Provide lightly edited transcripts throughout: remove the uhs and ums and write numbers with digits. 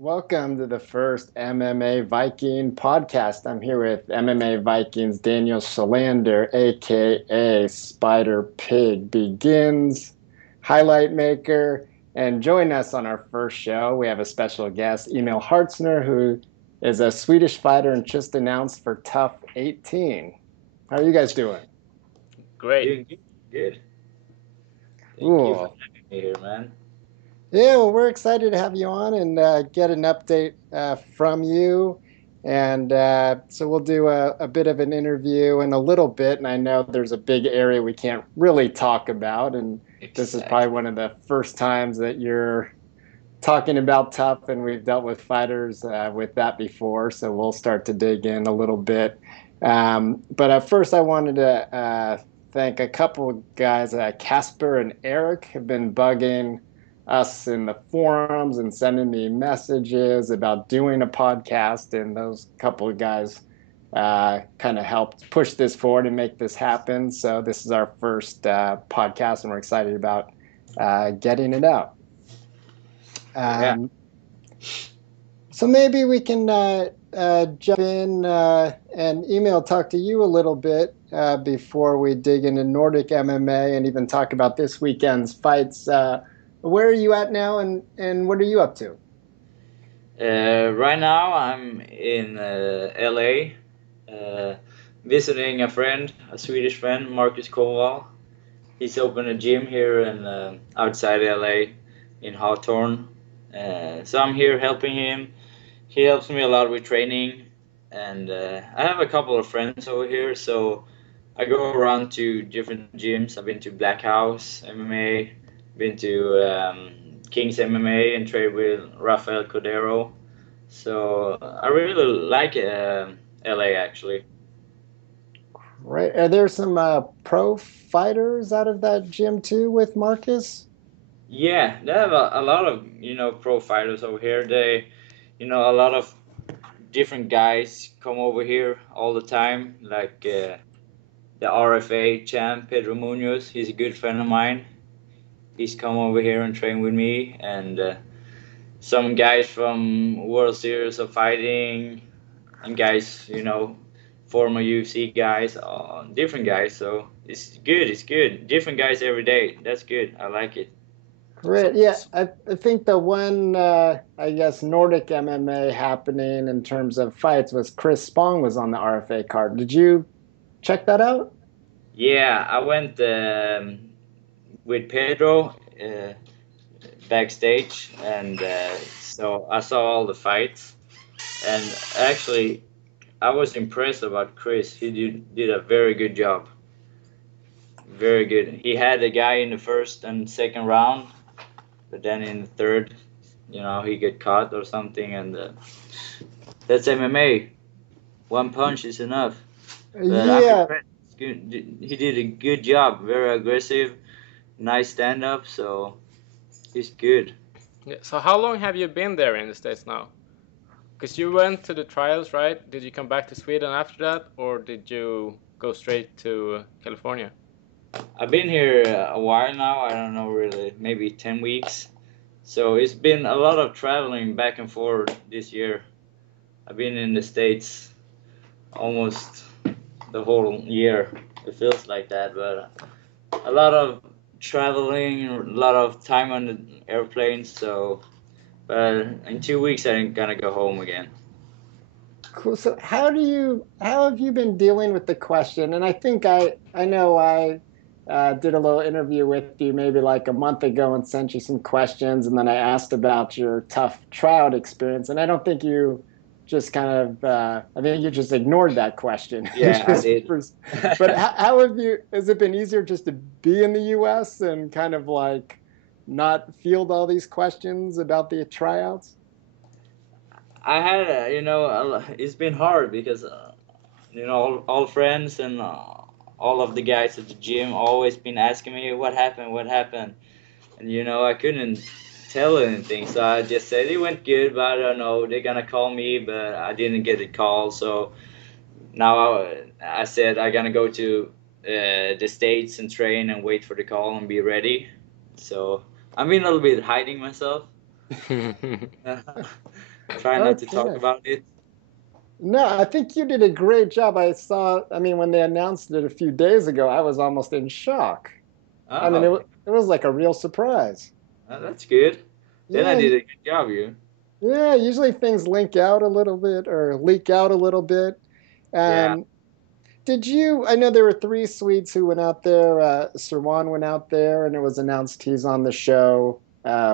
Welcome to the first MMA Viking podcast. I'm here with MMA Vikings Daniel Schälander, aka Spider Pig Begins, highlight maker, and join us on our first show. We have a special guest, Emil Hartsner, who is a Swedish fighter and just announced for TUF 18. How are you guys doing? Great. Doing good. Thank Cool. you for having me here, man. Yeah, well, we're excited to have you on and get an update from you. And so we'll do a bit of an interview in a little bit. And I know there's a big area we can't really talk about. And this is probably one of the first times that you're talking about TUF, and we've dealt with fighters with that before. So we'll start to dig in a little bit. But at first, I wanted to thank a couple of guys. Casper and Eric have been bugging us in the forums and sending me messages about doing a podcast, and those couple of guys kind of helped push this forward and make this happen. So this is our first podcast, and we're excited about getting it out. So maybe we can jump in and Emil, talk to you a little bit before we dig into Nordic MMA and even talk about this weekend's fights. Where are you at now, and what are you up to? Right now, I'm in LA, visiting a friend, a Swedish friend, Marcus Koval. He's opened a gym here in outside LA in Hartsner. So I'm here helping him. He helps me a lot with training, and I have a couple of friends over here, so I go around to different gyms. I've been to Black House MMA, been to King's MMA and trained with Rafael Cordero. So I really like LA actually. Right. Are there some pro fighters out of that gym too with Marcus? Yeah, they have a lot of pro fighters over here. They, a lot of different guys come over here all the time. Like the RFA champ Pedro Munoz, he's a good friend of mine. He's come over here and trained with me, and some guys from World Series of Fighting, and guys, former UFC guys, different guys. So it's good. It's good. Different guys every day. That's good. I like it. Great. Yeah, I think the one, I guess, Nordic MMA happening in terms of fights was Chris Spong was on the RFA card. Did you check that out? Yeah, I went with Pedro backstage, and so I saw all the fights. And actually, I was impressed about Chris. He did a very good job. Very good. He had a guy in the first and second round, but then in the third, he got caught or something, and that's MMA. One punch is enough. But Yeah. he did a good job. Very aggressive, nice stand up. So he's good. Yeah. So how long have you been there in the States now? Because you went to the trials, right? Did you come back to Sweden after that, or did you go straight to California? I've been here a while now. I don't know really, maybe 10 weeks. So it's been a lot of traveling back and forth this year. I've been in the States almost the whole year. It feels like that, but a lot of traveling, a lot of time on the airplane. So, but in 2 weeks I'm gonna go home again. Cool. So how have you been dealing with the question? And I think I know I did a little interview with you maybe like a month ago and sent you some questions, and then I asked about your TUF tryout experience, and I don't think you just kind of I think you just ignored that question. Yeah, I did. But how have you? Has it been easier just to be in the U.S. and kind of like not field all these questions about the tryouts? I had, it's been hard because, all friends and all of the guys at the gym always been asking me what happened, and I couldn't tell anything, so I just said it went good, but I don't know. They're gonna call me, but I didn't get a call, so now I said I'm gonna go to the States and train and wait for the call and be ready. So I've been a little bit hiding myself. Try not to talk Okay. about it. No, I think you did a great job. I mean, when they announced it a few days ago, I was almost in shock. I mean, Oh, it was like a real surprise. that's good. Then I Yeah, did a good job, you. yeah, usually things link out a little bit or leak out a little bit. Yeah, Um, did you? I know there were three Swedes who went out there. Sirwan went out there, and it was announced he's on the show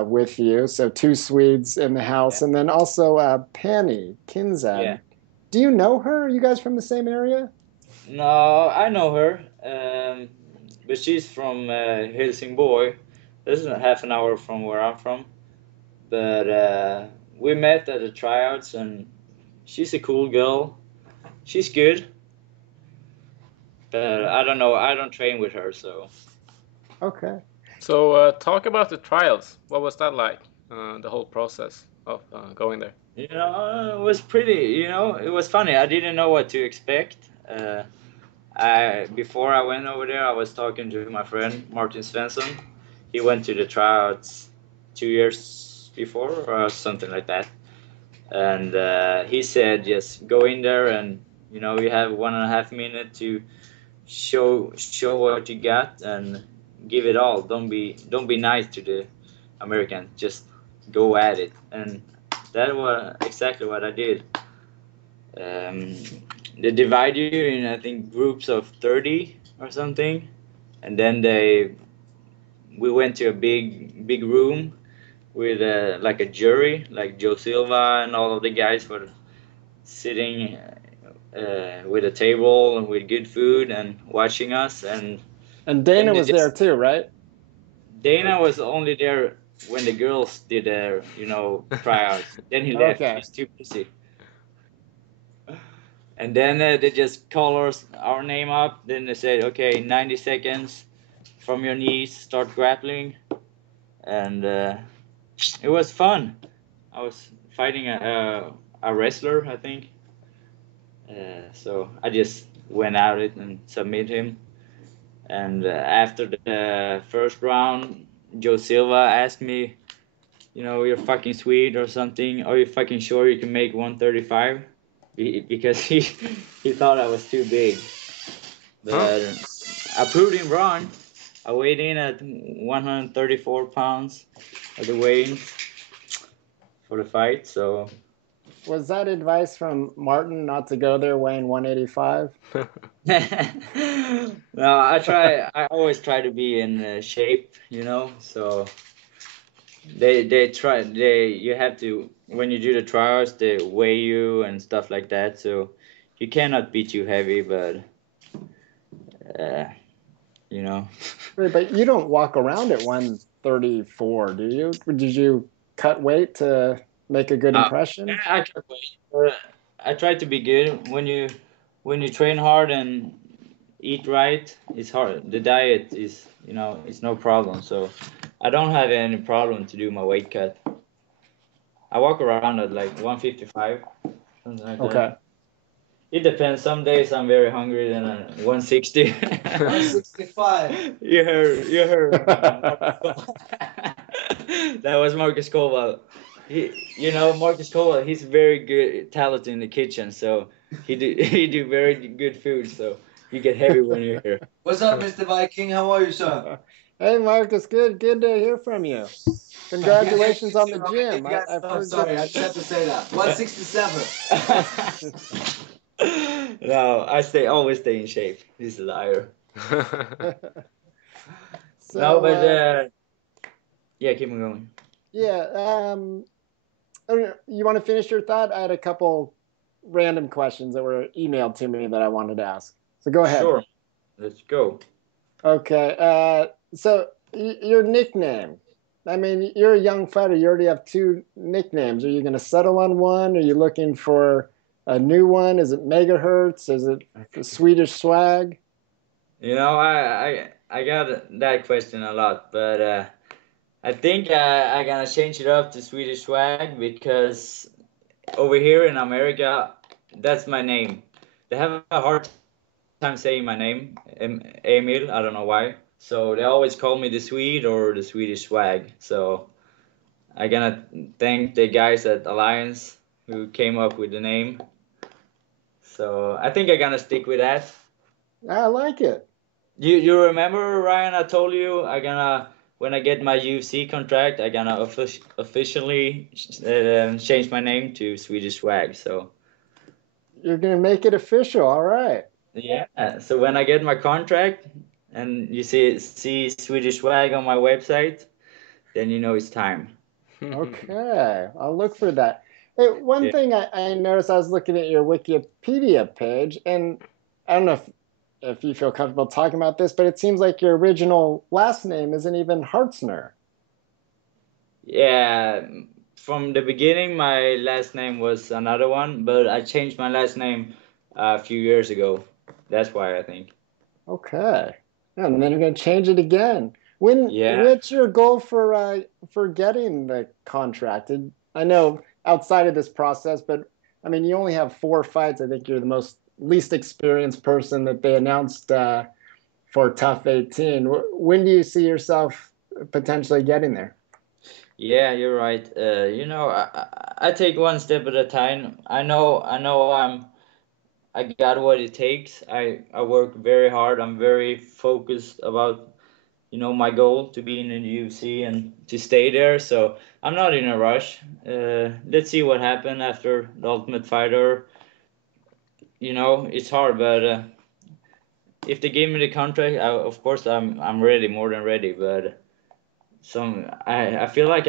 with you. So two Swedes in the yeah, house, and then also Penny yeah. Kinzad. Do you know her? Are you guys from the same area? No, I know her, but she's from Helsingborg. This is half an hour from where I'm from. But we met at the tryouts, and she's a cool girl. She's good, but I don't know. I don't train with her, so. Okay. So talk about the trials. What was that like? The whole process of going there. It was pretty. It was funny. I didn't know what to expect. I before I went over there, I was talking to my friend Martin Svensson. He went to the tryouts 2 years before or something like that, and he said just go in there and you have 1.5 minutes to show what you got and give it all. Don't be nice to the American. Just go at it, and that was exactly what I did. Um, they divide you in I think groups of 30 or something, and then we went to a big room with like a jury, like Joe Silva and all of the guys were sitting with a table and with good food and watching us, and And then Dana they was there just too, right? Dana was only there when the girls did their tryouts. Then he left. Okay. He's too busy. And then they just call our name up. Then they said, okay, 90 seconds from your knees, start grappling. And it was fun. I was fighting a wrestler, I think. So I just went at it and submit him. And after the first round, Joe Silva asked me, you're fucking sweet or something. Are you fucking sure you can make 135? Because he thought I was too big. Huh? But I proved him wrong. I weighed in at 134 pounds at the weigh-in for the fight. So Was that advice from Martin not to go there weighing 185? no, I always try to be in shape, So you have to when you do the trials they weigh you and stuff like that. So you cannot be too heavy, but uh, you know. Wait, but you don't walk around at 134, do you? Did you cut weight to make a good Yeah, impression? I try, I try to be good when you train hard and eat right. It's hard. The diet is it's no problem. So I don't have any problem to do my weight cut. I walk around at like 155, something like that. Okay. It depends. Some days I'm very hungry, then 160. 165. You heard. That was Marcus Koval. Marcus Koval. He's very good, talented in the kitchen. So he do very good food. So you get heavy when you're here. What's up, Mr. Viking? How are you, sir? Hey, Marcus, good to hear from you. Congratulations on the gym. I've Oh, heard sorry, good. I just have to say that. 167. No, I always stay in shape. He's a liar. No, So, but yeah, keep on going. yeah, I don't know, you want to finish your thought? I had a couple random questions that were emailed to me that I wanted to ask. So go ahead. Sure, let's go. Okay. So your nickname. I mean, you're a young fighter. You already have two nicknames. Are you going to settle on one? Are you looking for a new one? Is it Megahertz? Is it Swedish Swag? I got that question a lot, but I think I gonna change it up to Swedish Swag because over here in America, that's my name. They have a hard time saying my name, Emil. I don't know why. So they always call me the Swede or the Swedish Swag. So I gonna thank the guys at Alliance. who came up with the name. So I think I'm gonna stick with that. I like it. You remember, Ryan? I told you I gonna when I get my UFC contract, I gonna officially change my name to Swedish Swag. So You're gonna make it official. All right. yeah. So when I get my contract and you see Swedish Swag on my website, then you know it's time. Okay. I'll look for that. Hey, one Yeah. thing I noticed, I was looking at your Wikipedia page, and I don't know if you feel comfortable talking about this, but it seems like your original last name isn't even Hartsner. Yeah. From the beginning, my last name was another one, but I changed my last name a few years ago. That's why I think. Okay. And then you're gonna change it again. Yeah. What's your goal for getting the contract? I know outside of this process, but I mean, you only have 4 fights. I think you're the most least experienced person that they announced for Tough 18. When do you see yourself potentially getting there? Yeah, you're right. I take one step at a time. I know I got what it takes. I work very hard. I'm very focused about, my goal to be in the UFC and to stay there. So I'm not in a rush. Let's see what happens after the Ultimate Fighter. It's hard, but if they give me the contract, of course I'm ready, more than ready. But I feel like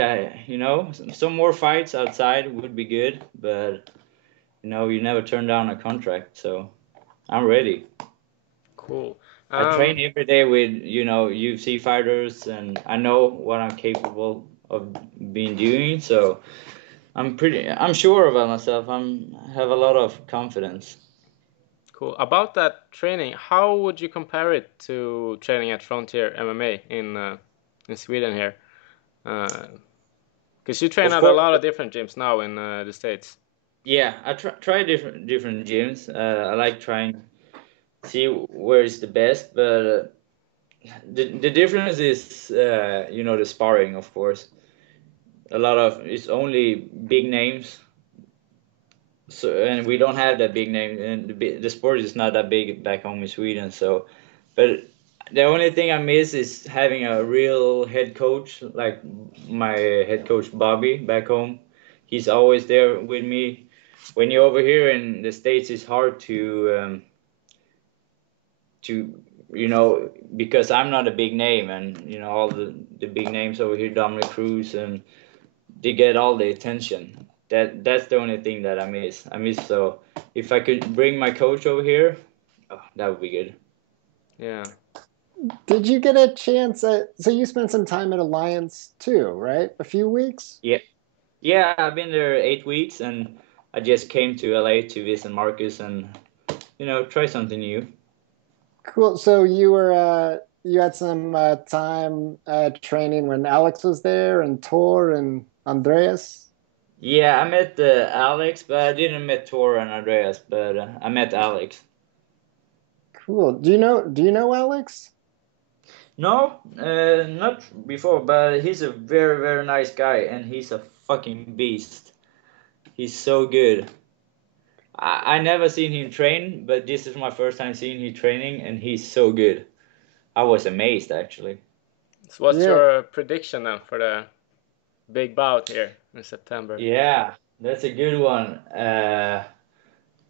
some more fights outside would be good, but you never turn down a contract, so I'm ready. Cool. I Um, train every day with UFC fighters, and I know what I'm capable of being doing. So I'm sure about myself. Have a lot of confidence. cool. About that training, how would you compare it to training at Frontier MMA in Sweden here? Because you train Of at a course, lot of different gyms now in the States. yeah. I try different gyms. I like trying see where is the best, but the difference is the sparring, of course. A lot of it's only big names, so and we don't have that big name, and the sport is not that big back home in Sweden. So, but the only thing I miss is having a real head coach like my head coach Bobby back home. He's always there with me. When you're over here in the States, it's hard to because I'm not a big name, and all the big names over here, Dominic Cruz, and they get all the attention. That's the only thing that I miss. So if I could bring my coach over here, oh, that would be good. Yeah. Did you get a chance so you spent some time at Alliance too, right? A few weeks? Yeah, yeah. I've been there 8 weeks, and I just came to LA to visit Marcus and try something new. Cool. So you had some time training when Alex was there and Tor and Andreas. Yeah, I met Alex, but I didn't met Tor and Andreas, but I met Alex. Cool. Do you know Alex? No, not before, but he's a very, very nice guy, and he's a fucking beast. He's so good. I never seen him train, but this is my first time seeing him training, and he's so good. I was amazed, actually. So what's Yeah. your prediction then for the big bout here in September? Yeah, that's a good one.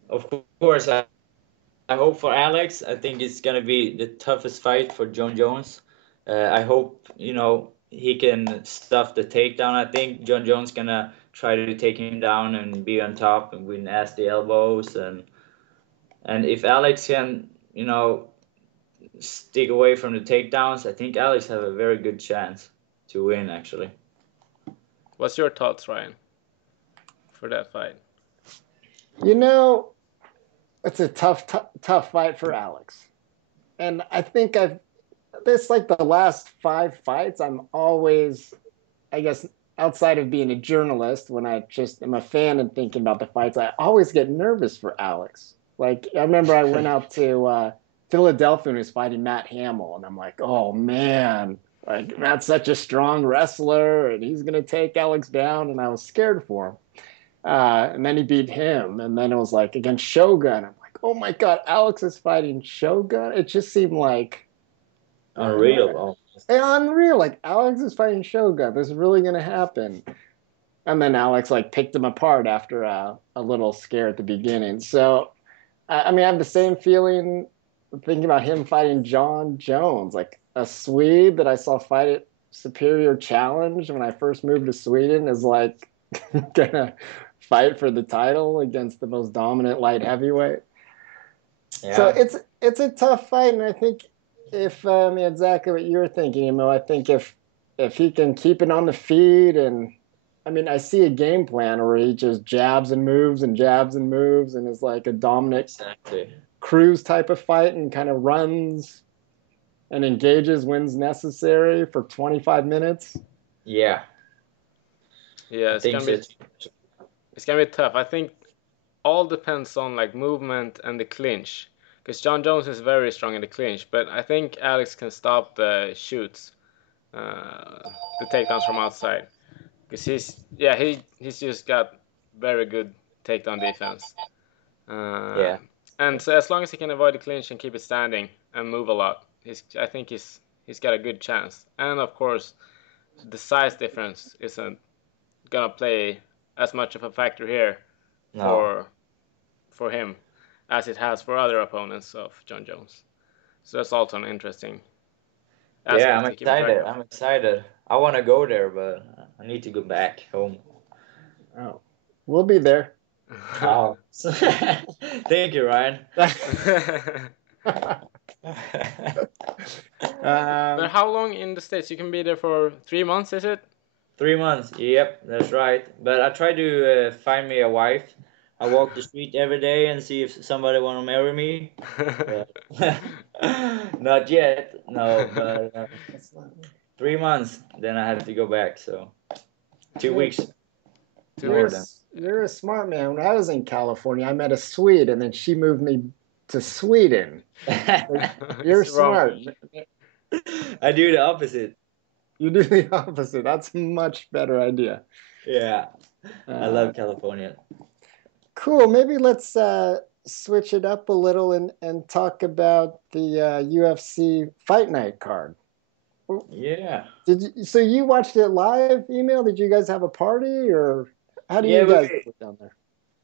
Of course, I hope for Alex. I think it's gonna be the toughest fight for John Jones. I hope he can stuff the takedown. I think John Jones gonna try to take him down and be on top and with nasty elbows, and if Alex can stick away from the takedowns, I think Alex have a very good chance to win actually. What's your thoughts, Ryan, for that fight? You know, it's a tough fight for Alex. And I think this like the last 5 fights, I'm always, I guess, outside of being a journalist, when I just am a fan and thinking about the fights, I always get nervous for Alex. Like I remember I went out to Philadelphia and was fighting Matt Hamill, and I'm like, oh man, like Matt's such a strong wrestler, and he's gonna take Alex down, and I was scared for him. And then he beat him, and then it was like against Shogun. I'm like, oh my god, Alex is fighting Shogun. It just seemed like Unreal. Almost. unreal. Like Alex is fighting Shogun. This is really gonna happen. And then Alex like picked him apart after a little scare at the beginning. So I mean, I have the same feeling thinking about him fighting John Jones, like a Swede that I saw fight at Superior Challenge when I first moved to Sweden is like gonna fight for the title against the most dominant light heavyweight. So Yeah. it's a tough fight, and I think if I mean exactly what you're thinking, Emil, I think if he can keep it on the feet, and I mean I see a game plan where he just jabs and moves and jabs and moves and is like a dominant Exactly. cruise type of fight and kind of runs and engages when's necessary for 25 minutes. Yeah. Yeah, I think so. it's gonna be tough. I think all depends on like movement and the clinch, because John Jones is very strong in the clinch, but I think Alex can stop the shoots, the takedowns from outside, because he's just got very good takedown defense. Uh, Yeah. and so as long as he can avoid the clinch and keep it standing and move a lot, I think he's got a good chance. And of course, the size difference isn't gonna play as much of a factor here No. for him as it has for other opponents of John Jones. So that's also an interesting Yeah, aspect I'm to keep track excited. of. I'm excited. I want to go there, but I need to go back home. Oh, we'll be there. Oh. Thank you, Ryan. But how long in the States? You can be there for 3 months, is it? 3 months. Yep, that's right. But I try to find me a wife. I walk the street every day and see if somebody want to marry me. But not yet. No, but 3 months. Then I have to go back. So 2 weeks. Two You're a, More than. weeks. you're a smart man. When I was in California, I met a Swede, and then she moved me to Sweden. You're It's the wrong. smart. I do the opposite. You do the opposite. That's a much better idea. Yeah, I Uh, love California. cool. Maybe let's switch it up a little and talk about the UFC Fight Night card. Yeah. So you watched it live, Email? Did you guys have a party, or how do Yeah, you guys do it down there?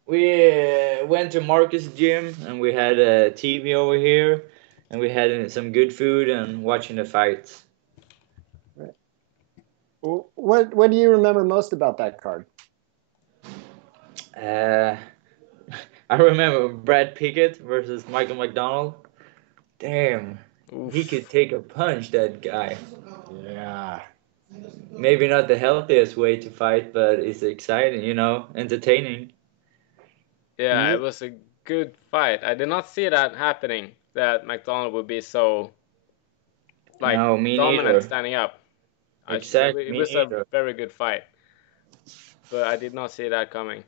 we went to Marcus gym and we had a TV over here and we had some good food and watching the fights. What do you remember most about that card? Uh, I remember Brad Pickett versus Michael McDonald. Damn, he Oof. could take a punch, that guy. Yeah. Maybe not the healthiest way to fight, but it's exciting, entertaining. Yeah, Yeah. it was a good fight. I did not see that happening. That McDonald would be so like No, me dominant neither. standing up. Exactly, It me was a neither. very good fight, but I did not see that coming.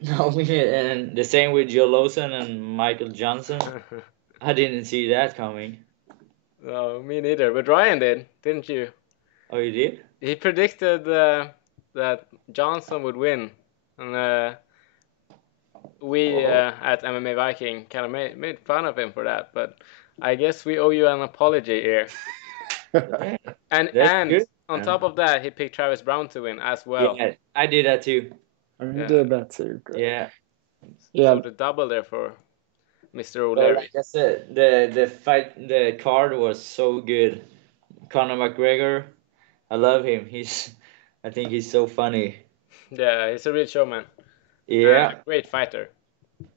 No, and the same with Joe Lawson and Michael Johnson. I didn't see that coming. No, me neither. But Ryan did, didn't you? Oh, you did? He predicted that Johnson would win, and we Oh, at MMA Viking kind of made fun of him for that. But I guess we owe you an apology here. yeah, that's And good. on Man. top of that, he picked Travis Brown to win as well. Yeah, I did that too. You Yeah. did that too. Good. Yeah, Yeah. So the double there for Mr. but O'Leary. like I said, the card was so good. Conor McGregor, I love him. I think he's so funny. Yeah, he's a real showman and a Yeah, great fighter.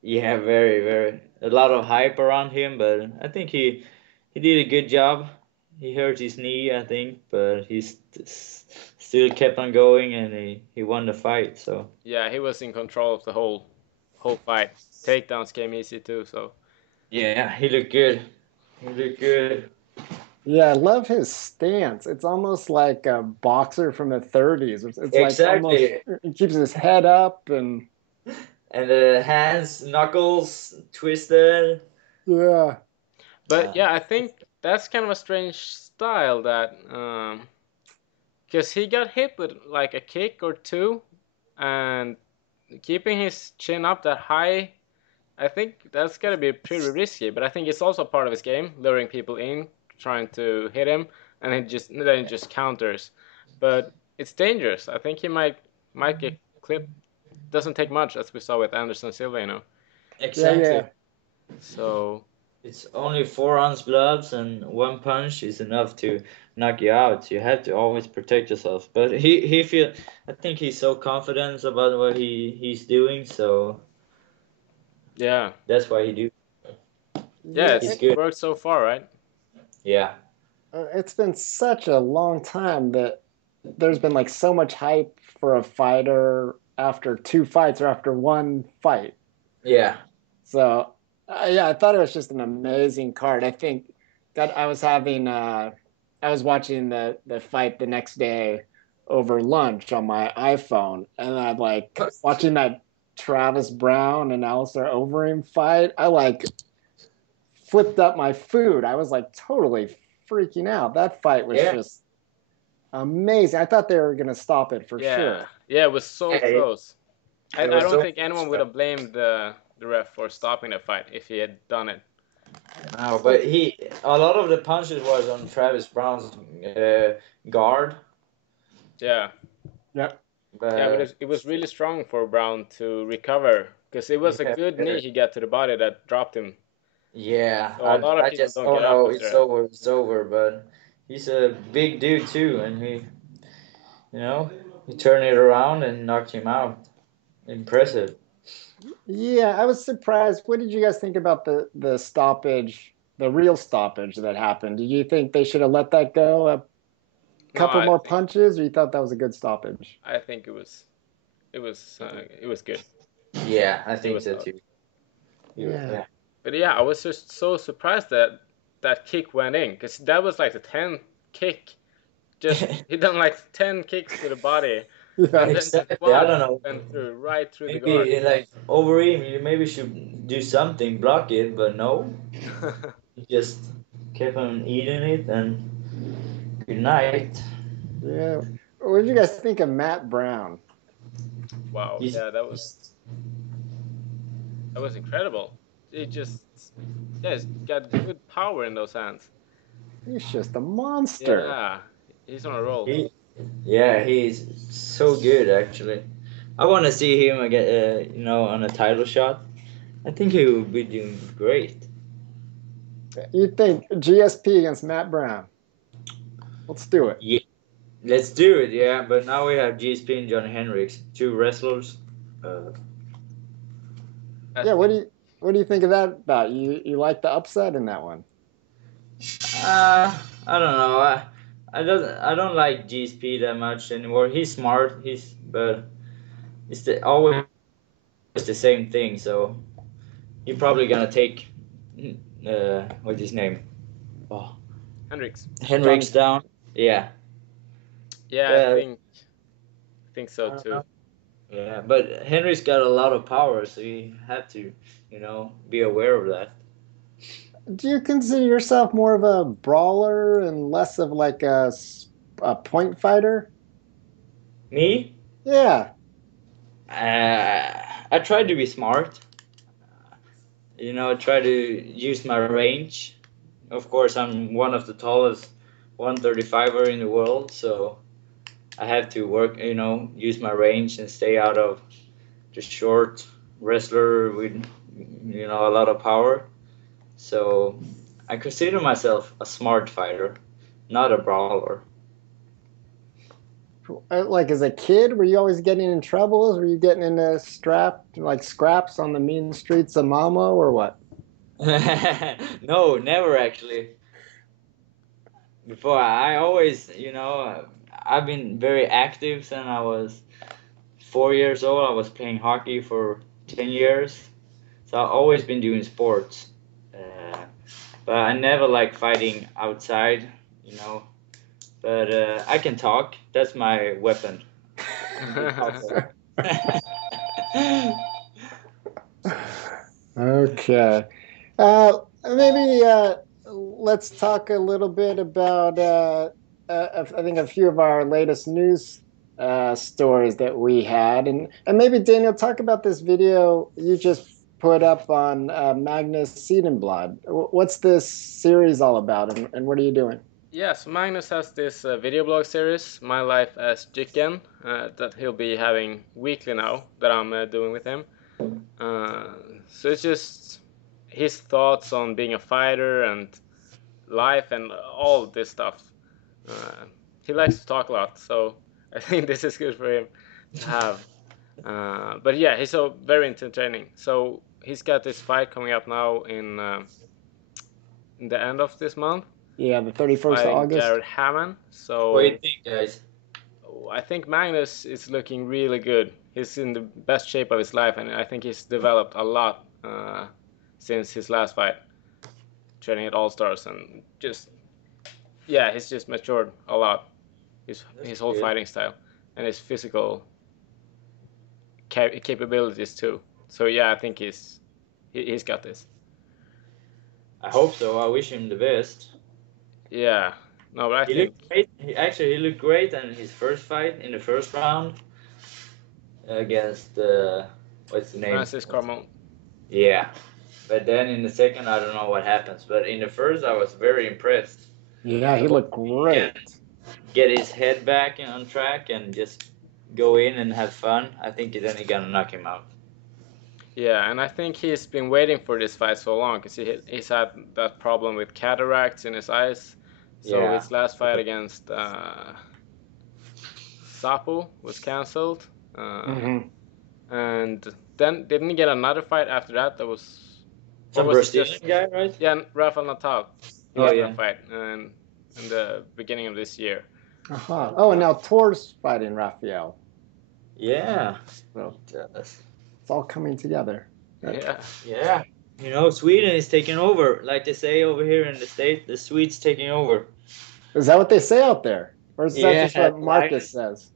yeah, very, very. A lot of hype around him, but I think he did a good job. He hurt his knee, I think, but still kept on going and he won the fight. So Yeah, he was in control of the whole fight. Takedowns came easy too. So yeah, he looked good. He looked good. Yeah, I love his stance. It's almost like a boxer from the 30s. It's like almost Exactly. he keeps his head up and And the hands, knuckles twisted. yeah. but yeah, I think that's kind of a strange style that because he got hit with like a kick or two, and keeping his chin up that high, I think that's gonna be pretty risky. But I think it's also part of his game, luring people in, trying to hit him, and then it just counters. But it's dangerous. I think he might get clipped. Doesn't take much, as we saw with Anderson Silva, you know. Yeah, Exactly. yeah. So It's only 4 ounce gloves, and one punch is enough to knock you out. You have to always protect yourself. But I think he's so confident about what he's doing, so yeah, that's why he do. yeah, Yeah, He's it's good. worked so far, right? Yeah. it's been such a long time that there's been like so much hype for a fighter after two fights or after one fight. Yeah. So, yeah, I thought it was just an amazing card. I think that I was watching the fight the next day over lunch on my iPhone, and I like watching that Travis Brown and Alistair Overeem fight. I like flipped up my food. I was like totally freaking out. That fight was Yeah. just amazing. I thought they were gonna stop it for Yeah, sure. yeah, it was so Yeah, close. I it was don't so. think anyone would have blamed the ref for stopping the fight if he had done it. No, but a lot of the punches was on Travis Brown's guard, Yeah, Yep. yeah, but but it was really strong for Brown to recover because it was a yeah, good knee he got to the body that dropped him. yeah, So a lot of I people just don't oh get up no, after that. it's over. But he's a big dude too, and you know, he turned it around and knocked him out. Impressive. Yeah, I was surprised. What did you guys think about the stoppage, the real stoppage that happened? Did you think they should have let that go a No, couple more punches, or you thought that was a good stoppage? I think it was good. Yeah, I It think was so solid. too. Yeah. Yeah. But yeah, I was just so surprised that that kick went in because that was like the 10th kick. Just he done like 10 kicks to the body, Yeah. and then just Exactly. I one don't know. went through right through the guard. Maybe like Overeem, you maybe should do something, block it, but no. He just kept on eating it, and good night. Yeah. What did you guys think of Matt Brown? Wow, He's, yeah, he's that was incredible. It just yeah, he's got good power in those hands. He's just a monster. Yeah, he's on a roll. he, yeah, he's so good actually. I want to see him again, on a title shot. I think he will be doing great. You think GSP against Matt Brown? Let's do it. Yeah, let's do it. Yeah, but now we have GSP and Johnny Hendricks, two wrestlers. Uh, I Yeah. think What do you think of that? About you like the upset in that one? I don't know. I don't like GSP that much anymore. He's smart. But it's always the same thing. So you're probably gonna take what's his name? Oh, Hendricks. Hendricks Johnny. down. Yeah. Yeah, Uh, I think so I don't too. know. Yeah, but Henry's got a lot of power, so you have to, be aware of that. Do you consider yourself more of a brawler and less of like a point fighter? Me? Yeah. I try to be smart. Try to use my range. Of course, I'm one of the tallest 135er in the world, so I have to work, use my range and stay out of the short wrestler with, a lot of power. So I consider myself a smart fighter, not a brawler. Like as a kid, were you always getting in troubles? Were you getting into scraps on the mean streets of Malmo or what? No, never actually. Before I always, I've been very active since I was 4 years old. I was playing hockey for 10 years, so I've always been doing sports. Uh, but I never like fighting outside, you know. But I can talk. That's my weapon. I can talk. Okay. Maybe let's talk a little bit about I think a few of our latest news stories that we had, and maybe Daniel, talk about this video you just put up on Magnus Siedenblad. What's this series all about, and what are you doing? Yes, Magnus has this video blog series, My Life as Chicken, that he'll be having weekly now, that I'm doing with him. So it's just his thoughts on being a fighter and life and all this stuff. He likes to talk a lot, so I think this is good for him to have. But yeah, he's so very into training. So he's got this fight coming up now in the end of this month. Yeah, the 31st of Fighting August. Jared Hammond. So What do you think, guys? I think Magnus is looking really good. He's in the best shape of his life, and I think he's developed a lot since his last fight, training at All Stars, and just he's just matured a lot. His whole fighting style and his physical capabilities too. So yeah, I think he's got this. I hope so. I wish him the best. Yeah, no, but I He think looked great. He looked great in his first fight in the first round against what's the name? Francis Carmon. Yeah, but then in the second, I don't know what happens. But in the first, I was very impressed. Yeah, he looked great. Get his head back on track and just go in and have fun. I think then he's gonna knock him out. Yeah, and I think he's been waiting for this fight so long because he's had that problem with cataracts in his eyes. So his last fight against Sapo was cancelled. And then didn't he get another fight after that? That was some Brazilian guy, right? Yeah, Rafael Natal. Fight in the beginning of this year. Oh, and now Tor's fighting Rafael. Yeah. So it's all coming together. Yeah. You know, Sweden is taking over. Like they say over here in the States, the Swedes taking over. Is that what they say out there? Or is that just what Marcus says?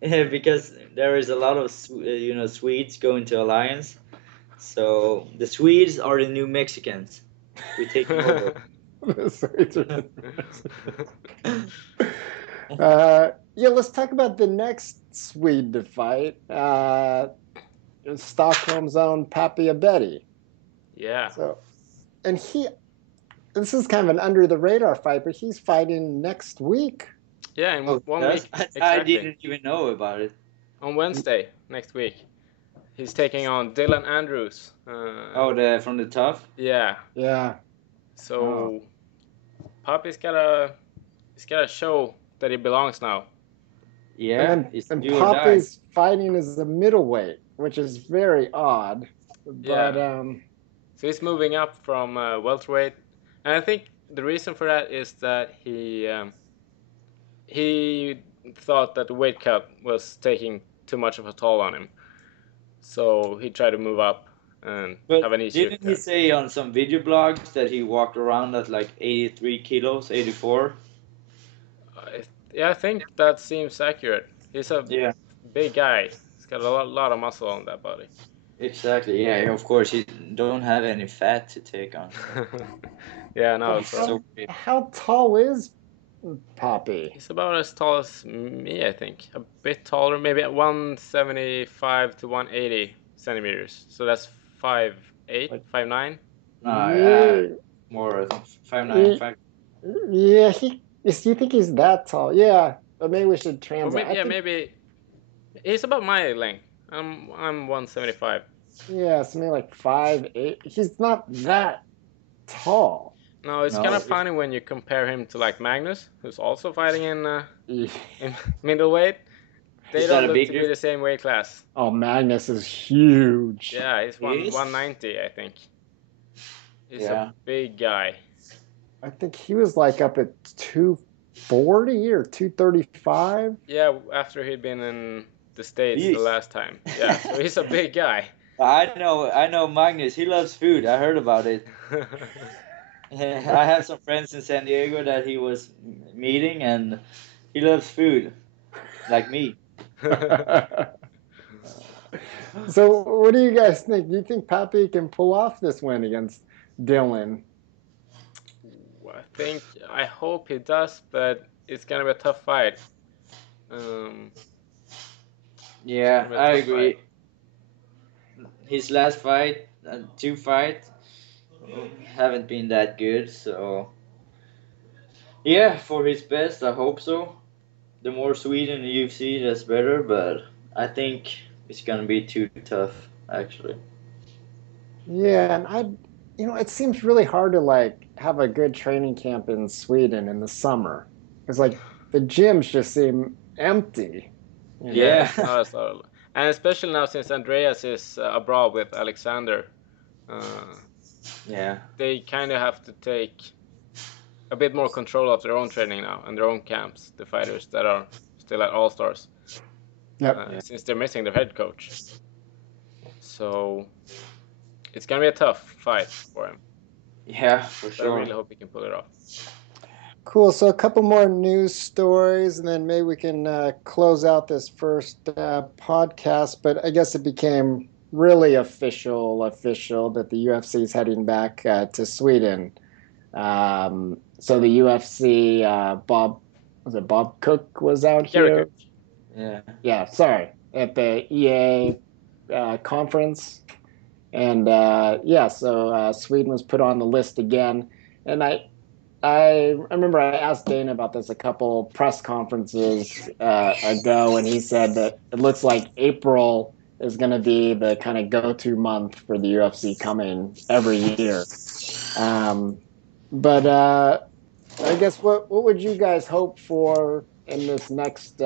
Because there is a lot of, Swedes going to Alliance. So the Swedes are the new Mexicans. We take over. Let's talk about the next Swede to fight. Stockholm's own Papi Abedi. Yeah. So, and this is kind of an under the radar fight, but he's fighting next week. Yeah, in 1 week. Exactly. I didn't even know about it. On Wednesday next week, he's taking on Dylan Andrews. From the TUF. Yeah. Yeah. So, Papi's gotta show that he belongs now. Yeah. And Papi's fighting as a middleweight, which is very odd. But so he's moving up from welterweight, and I think the reason for that is that he thought that the weight cut was taking too much of a toll on him, so he tried to move up and have an easier. Didn't he say on some video blogs that he walked around at like 83 kilos, 84? I think that seems accurate. He's a big guy. He's got a lot of muscle on that body. Exactly. Yeah. Of course, he don't have any fat to take on. Yeah. No. How tall is Papi? He's about as tall as me, I think. A bit taller, maybe at 175 to 180 centimeters. So that's 5'8", 5'9". More 5'9", 5. Yeah, you think he's that tall? Yeah, but maybe we should translate. Maybe he's about my length. I'm 175. Yeah, so maybe like 5'8". He's not that tall. No, it's kind of funny when you compare him to like Magnus, who's also fighting in middleweight. They don't look to be the same weight class. Oh, Magnus is huge. Yeah, he's 190, I think. He's a big guy. I think he was like up at 240 or 235. Yeah, after he'd been in the States the last time. Yeah, so he's a big guy. I know Magnus. He loves food. I heard about it. I have some friends in San Diego that he was meeting, and he loves food, like me. So, what do you guys think? Do you think Papi can pull off this win against Dylan? I hope he does, but it's gonna be a tough fight. Yeah, Gonna be a I tough agree. fight. His last fight, two fights, haven't been that good. So yeah, for his best, I hope so. The more Sweden in the UFC, that's better. But I think it's gonna be too tough, actually. Yeah, and it seems really hard to like have a good training camp in Sweden in the summer because like the gyms just seem empty, you Yeah, know. Yeah, it's not as all, and especially now since Andreas is abroad with Alexander, uh, yeah, they kind of have to take a bit more control of their own training now and their own camps. The fighters that are still at All Stars, Yep. yeah, since they're missing their head coach, so it's gonna be a tough fight for him. yeah, for But I sure. really hope he can pull it off. Cool. So a couple more news stories, and then maybe we can close out this first podcast. But I guess it became really official that the UFC is heading back to Sweden. So the UFC, Bob Cook was out Gary here. Cook. Yeah, Yeah, sorry, at the EA conference, and yeah, so Sweden was put on the list again, and I remember I asked Dana about this a couple press conferences ago, and he said that it looks like April is going to be the kind of go-to month for the UFC coming every year. Um, but I guess what would you guys hope for in this next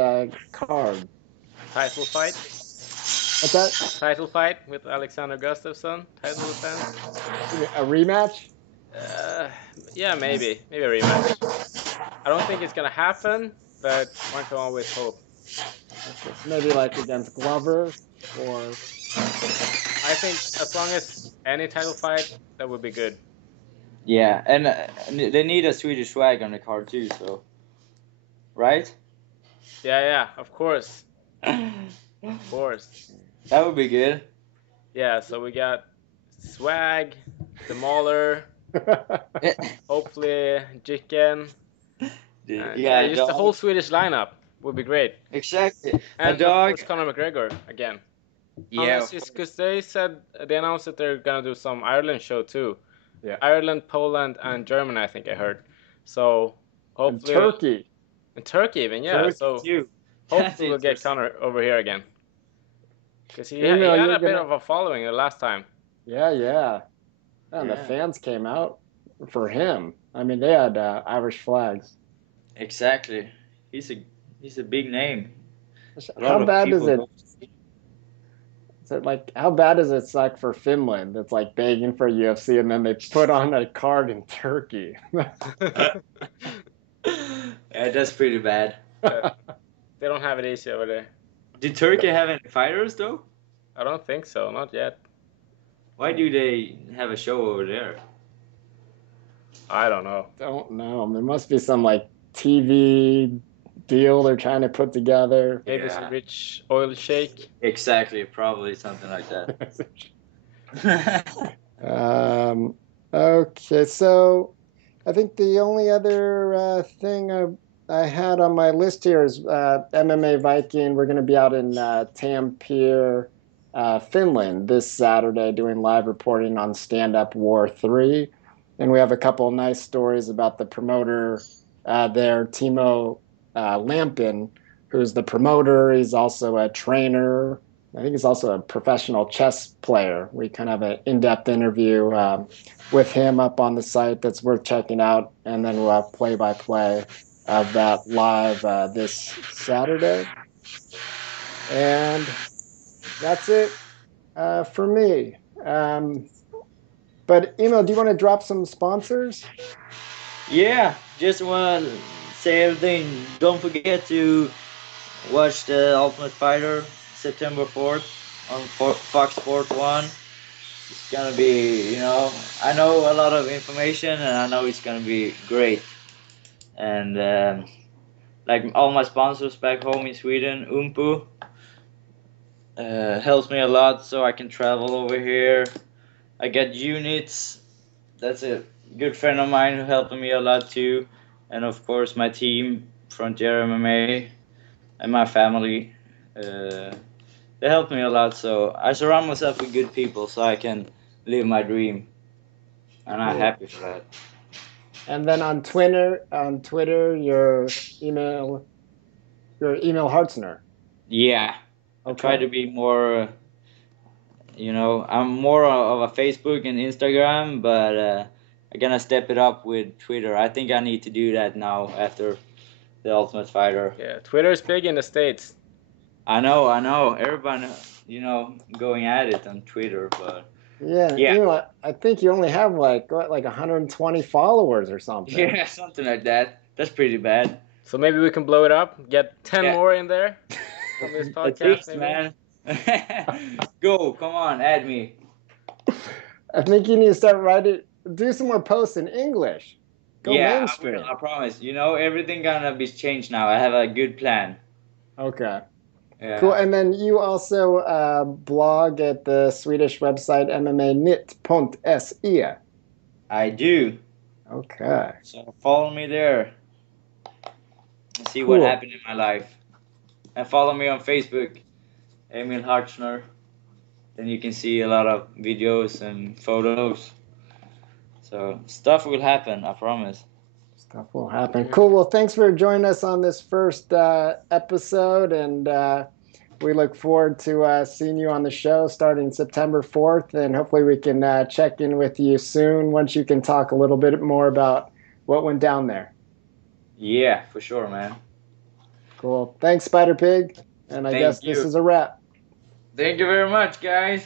card? Title fight. What's that? Title fight with Alexander Gustafsson. Title defense. A rematch? Uh, yeah, maybe a rematch. I don't think it's gonna happen, but one can always hope. Okay, so maybe like against Glover or I think as long as any title fight, that would be good. yeah, and they need a Swedish swag on the card too. So right? Yeah, of course, That of course. would be good. Yeah, so we got Swag, the Mauler, hopefully Jicken. Yeah, Yeah, just the whole dog. Swedish lineup would be great. Exactly. A And of dog. course Conor McGregor again. Yeah, Unless of it's course. because they announced that they're gonna do some Ireland show too. yeah, Ireland, Poland, and Germany, I think I heard. So and hopefully, Turkey. and Turkey even, yeah. Turkey So too. That's hopefully we'll get interesting. Connor over here again because he Emil, had you're a bit gonna of a following the last time. yeah. And the Yeah, fans came out for him. I mean, they had Irish flags. exactly. He's a he's a big name. A How lot of bad does people it? go. Is it like how bad does it suck for Finland? That's like begging for UFC, and then they put on a card in Turkey. Yeah, that's pretty bad. But they don't have it easy over there. Did Turkey have any fighters though? I don't think so, not yet. Why do they have a show over there? I don't know. Don't know. There must be some like TV deal they're trying to put together. Maybe some Yeah, rich oil shake. exactly. Probably something like that. Um, okay, so I think the only other thing I had on my list here is MMA Viking. We're going to be out in Tampere, Finland this Saturday doing live reporting on Stand Up War 3. And we have a couple nice stories about the promoter there, Timo Lampin, who's the promoter. He's also a trainer. I think he's also a professional chess player. We kind of have an in-depth interview with him up on the site that's worth checking out, and then we'll have play-by-play of that live this Saturday. And that's it for me. But Emil, do you want to drop some sponsors? Yeah, just want to say everything. Don't forget to watch the Ultimate Fighter September 4th on Fox Sport 1. It's gonna be, I know a lot of information and I know it's gonna be great. And like all my sponsors back home in Sweden, Umpu helps me a lot so I can travel over here. I get units. That's a good friend of mine who helping me a lot too. And of course my team, Frontier MMA, and my family. they help me a lot. So I surround myself with good people so I can live my dream, and I'm Cool. happy for that. And then on Twitter, email, your email Hartsner. Yeah, I try Okay. to be more. I'm more of a Facebook and Instagram, but I'm gonna step it up with Twitter. I think I need to do that now after the Ultimate Fighter. Yeah, Twitter is big in the States. I know. Everybody, going at it on Twitter, but Yeah, yeah, I think you only have like 120 followers or something. yeah, something like that. That's pretty bad. So maybe we can blow it up, get 10 Yeah, more in there from this at podcast, least, maybe. man. Go, come on, add me. I think you need to do some more posts in English. Go Yeah, I will. mainstream. I promise. Everything gonna be changed now. I have a good plan. Okay. Cool. Yeah, And then you also blog at the Swedish website MMANit.se. I do. Okay. So follow me there and see what Cool. happened in my life. And follow me on Facebook, Emil Hartsner. Then you can see a lot of videos and photos. So stuff will happen, I promise. Stuff will happen. Cool. Well, thanks for joining us on this first episode. And we look forward to seeing you on the show starting September 4th. And hopefully we can check in with you soon once you can talk a little bit more about what went down there. Yeah, for sure, man. Cool. Thanks, Spider Pig. And I Thank guess this you. is a wrap. Thank you very much, guys.